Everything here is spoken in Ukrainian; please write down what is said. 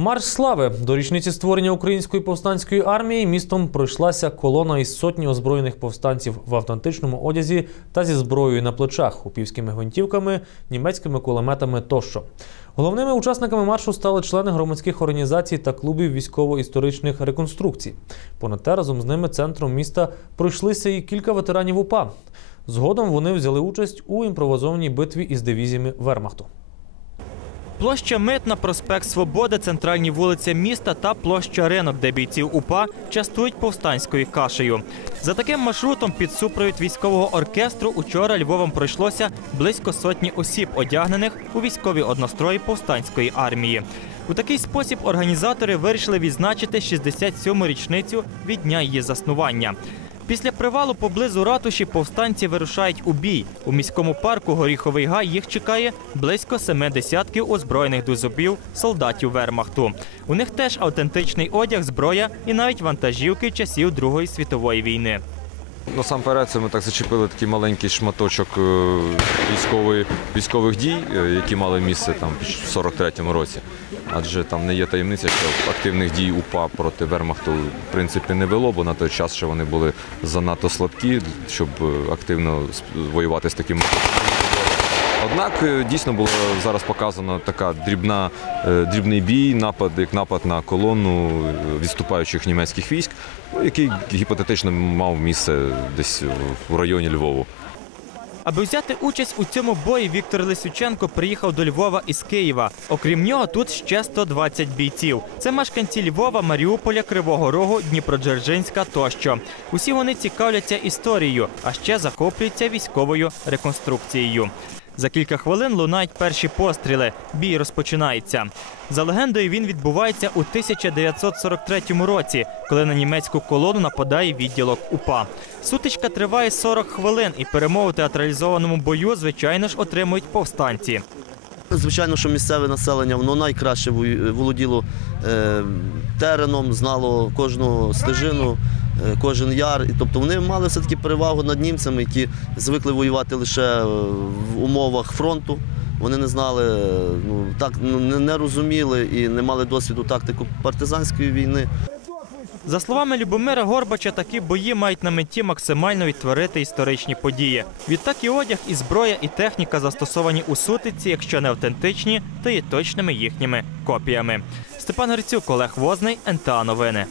Марш слави до річниці створення української повстанської армії містом пройшлася колона із сотні озброєних повстанців в автентичному одязі та зі зброєю на плечах, упівськими гвинтівками, німецькими кулеметами тощо. Головними учасниками маршу стали члени громадських організацій та клубів військово-історичних реконструкцій. Понад те, разом з ними центром міста пройшлися і кілька ветеранів УПА. Згодом вони взяли участь у імпровозованій битві із дивізіями Вермахту. Площа Митна, проспект Свободи, центральні вулиці міста та площа Ринок, де бійців УПА частують повстанською кашею. За таким маршрутом під супровід військового оркестру учора Львовом пройшлося близько сотні осіб, одягнених у військові однострої повстанської армії. У такий спосіб організатори вирішили відзначити 67-му річницю від дня її заснування. Після привалу поблизу ратуші повстанці вирушають у бій. У міському парку Горіховий Гай їх чекає близько семи десятків озброєних до зубів солдатів Вермахту. У них теж автентичний одяг, зброя і навіть вантажівки часів Другої світової війни. Насамперед, це ми так зачепили такий маленький шматочок е, військової, військових дій, е, які мали місце там в 43-му році. Адже там не є таємниця, що активних дій УПА проти Вермахту в принципі не було, бо на той час ще вони були занадто слабкі, щоб е, активно воювати з таким. Однак е, дійсно було зараз показано така дрібна, е, дрібний бій, напад як напад на колону е, відступаючих німецьких військ, ну, який гіпотетично мав місце десь в районі Львову. Аби взяти участь у цьому бої, Віктор Лисюченко приїхав до Львова із Києва. Окрім нього, тут ще 120 бійців. Це мешканці Львова, Маріуполя, Кривого Рогу, Дніпродзержинська тощо. Усі вони цікавляться історією, а ще захоплюються військовою реконструкцією. За кілька хвилин лунають перші постріли. Бій розпочинається. За легендою, він відбувається у 1943 році, коли на німецьку колону нападає відділок УПА. Сутичка триває 40 хвилин, і перемогу театралізованому бою, звичайно ж, отримують повстанці. Звичайно, що місцеве населення воно найкраще володіло е, тереном, знало кожну стежину, кожен яр. І, тобто вони мали все-таки перевагу над німцями, які звикли воювати лише е, в умовах фронту. Вони не знали, е, ну, так, ну, не розуміли і не мали досвіду тактику партизанської війни. За словами Любомира Горбача, такі бої мають на меті максимально відтворити історичні події. Відтак і одяг, і зброя, і техніка застосовані у сутиці, якщо не автентичні, то є точними їхніми копіями. Степан Грицюк, Олег Возний, НТА Новини.